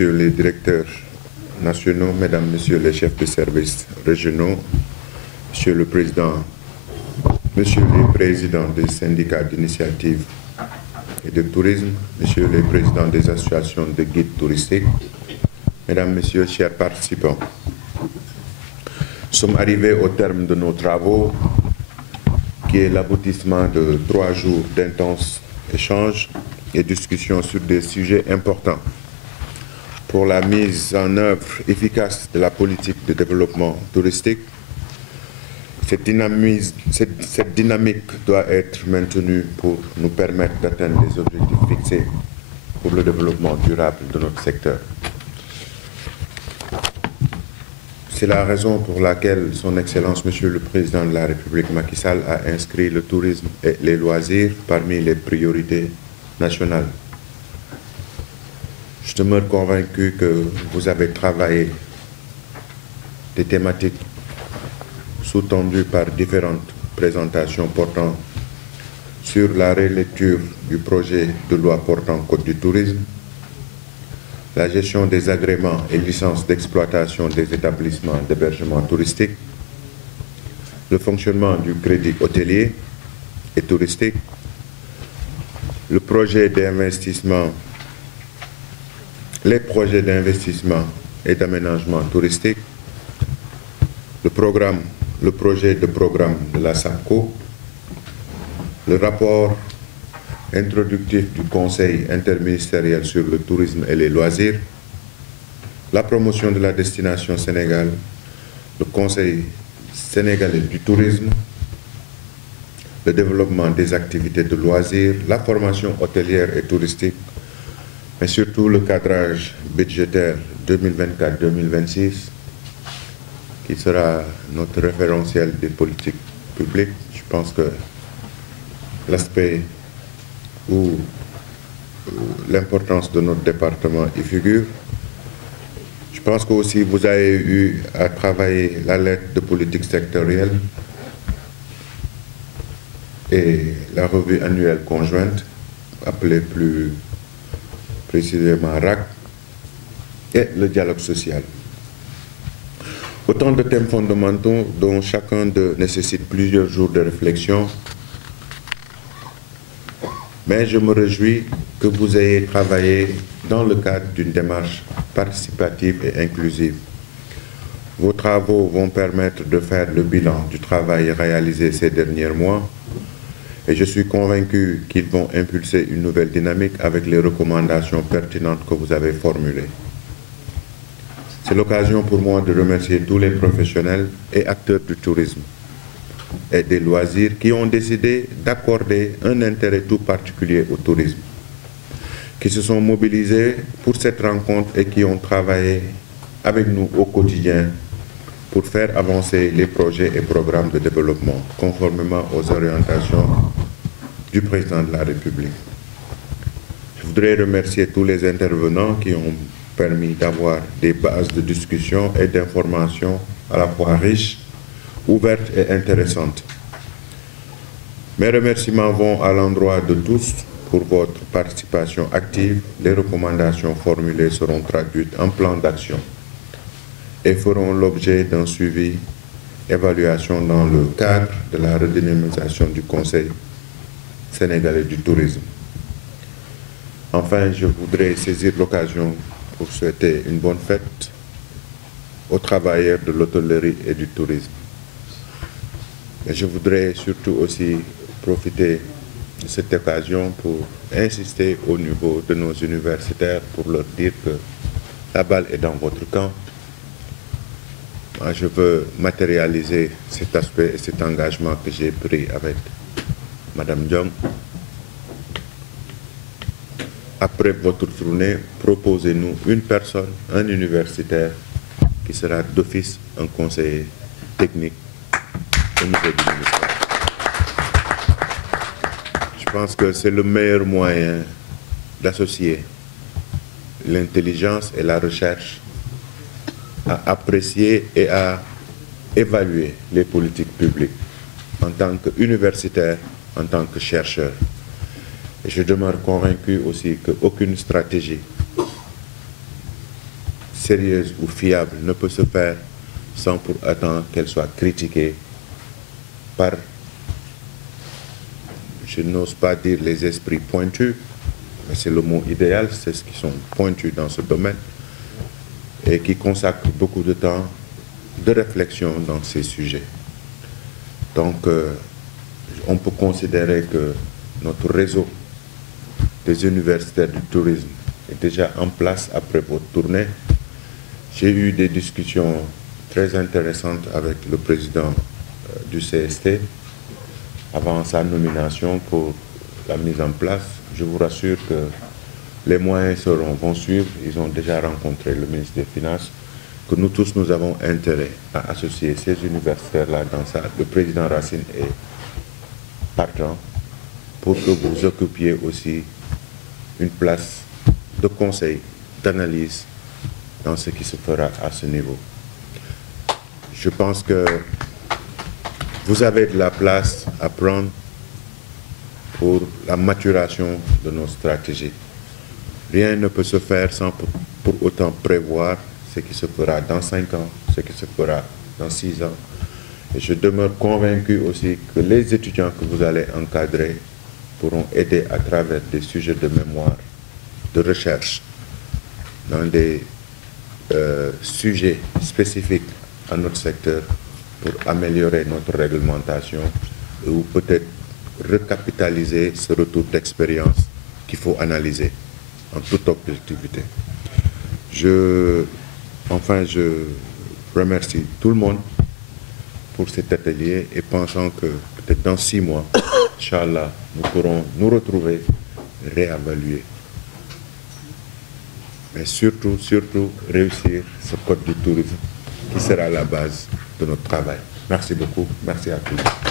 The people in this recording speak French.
Messieurs les directeurs nationaux, Mesdames, Messieurs les chefs de services régionaux, Monsieur le Président, Monsieur les Présidents des syndicats d'initiative et de tourisme, Messieurs les Présidents des associations de guides touristiques, Mesdames, Messieurs, chers participants, nous sommes arrivés au terme de nos travaux, qui est l'aboutissement de 3 jours d'intenses échanges et discussions sur des sujets importants pour la mise en œuvre efficace de la politique de développement touristique. Cette dynamique doit être maintenue pour nous permettre d'atteindre les objectifs fixés pour le développement durable de notre secteur. C'est la raison pour laquelle Son Excellence, Monsieur le Président de la République Macky Sall, a inscrit le tourisme et les loisirs parmi les priorités nationales. Je demeure convaincu que vous avez travaillé des thématiques sous-tendues par différentes présentations portant sur la relecture du projet de loi portant code du tourisme, la gestion des agréments et licences d'exploitation des établissements d'hébergement touristique, le fonctionnement du crédit hôtelier et touristique, le projet d'investissement, les projets d'investissement et d'aménagement touristique, le projet de programme de la SAPCO, le rapport introductif du Conseil interministériel sur le tourisme et les loisirs, la promotion de la destination Sénégal, le Conseil sénégalais du tourisme, le développement des activités de loisirs, la formation hôtelière et touristique, mais surtout le cadrage budgétaire 2024-2026, qui sera notre référentiel des politiques publiques. Je pense que l'aspect où l'importance de notre département y figure. Je pense que aussi vous avez eu à travailler la lettre de politique sectorielle et la revue annuelle conjointe, appelée plus précisément RAC, et le dialogue social. Autant de thèmes fondamentaux dont chacun d'eux nécessite plusieurs jours de réflexion. Mais je me réjouis que vous ayez travaillé dans le cadre d'une démarche participative et inclusive. Vos travaux vont permettre de faire le bilan du travail réalisé ces derniers mois et je suis convaincu qu'ils vont impulser une nouvelle dynamique avec les recommandations pertinentes que vous avez formulées. C'est l'occasion pour moi de remercier tous les professionnels et acteurs du tourisme et des loisirs qui ont décidé d'accorder un intérêt tout particulier au tourisme, qui se sont mobilisés pour cette rencontre et qui ont travaillé avec nous au quotidien pour faire avancer les projets et programmes de développement conformément aux orientations du Président de la République. Je voudrais remercier tous les intervenants qui ont permis d'avoir des bases de discussion et d'information à la fois riches, ouvertes et intéressantes. Mes remerciements vont à l'endroit de tous pour votre participation active. Les recommandations formulées seront traduites en plan d'action et feront l'objet d'un suivi, évaluation dans le cadre de la redynamisation du Conseil sénégalais du tourisme. Enfin, je voudrais saisir l'occasion pour souhaiter une bonne fête aux travailleurs de l'hôtellerie et du tourisme. Et je voudrais surtout aussi profiter de cette occasion pour insister au niveau de nos universitaires pour leur dire que la balle est dans votre camp. Moi, je veux matérialiser cet aspect et cet engagement que j'ai pris avec Madame Diom. Après votre tournée, proposez-nous une personne, un universitaire, qui sera d'office un conseiller technique au niveau du ministère. Je pense que c'est le meilleur moyen d'associer l'intelligence et la recherche à apprécier et à évaluer les politiques publiques en tant qu'universitaire, en tant que chercheur. Et je demeure convaincu aussi qu'aucune stratégie sérieuse ou fiable ne peut se faire sans pour autant qu'elle soit critiquée par, je n'ose pas dire les esprits pointus, mais c'est le mot idéal, c'est ceux qui sont pointus dans ce domaine et qui consacrent beaucoup de temps de réflexion dans ces sujets. Donc, on peut considérer que notre réseau des universitaires du tourisme est déjà en place après votre tournée. J'ai eu des discussions très intéressantes avec le président du CST avant sa nomination pour la mise en place. Je vous rassure que les moyens vont suivre. Ils ont déjà rencontré le ministre des Finances, que nous tous, nous avons intérêt à associer ces universitaires-là dans ça. Le président Racine est partant pour que vous occupiez aussi une place de conseil, d'analyse dans ce qui se fera à ce niveau. Je pense que vous avez de la place à prendre pour la maturation de nos stratégies. Rien ne peut se faire sans pour autant prévoir ce qui se fera dans 5 ans, ce qui se fera dans 6 ans. Et je demeure convaincu aussi que les étudiants que vous allez encadrer pourront aider à travers des sujets de mémoire, de recherche, dans des sujets spécifiques à notre secteur pour améliorer notre réglementation ou peut-être recapitaliser ce retour d'expérience qu'il faut analyser en toute objectivité. Enfin, je remercie tout le monde pour cet atelier et pensant que peut-être dans 6 mois, Inch'Allah, nous pourrons nous retrouver, réévaluer. Mais surtout, réussir ce code du tourisme qui sera la base de notre travail. Merci beaucoup. Merci à tous.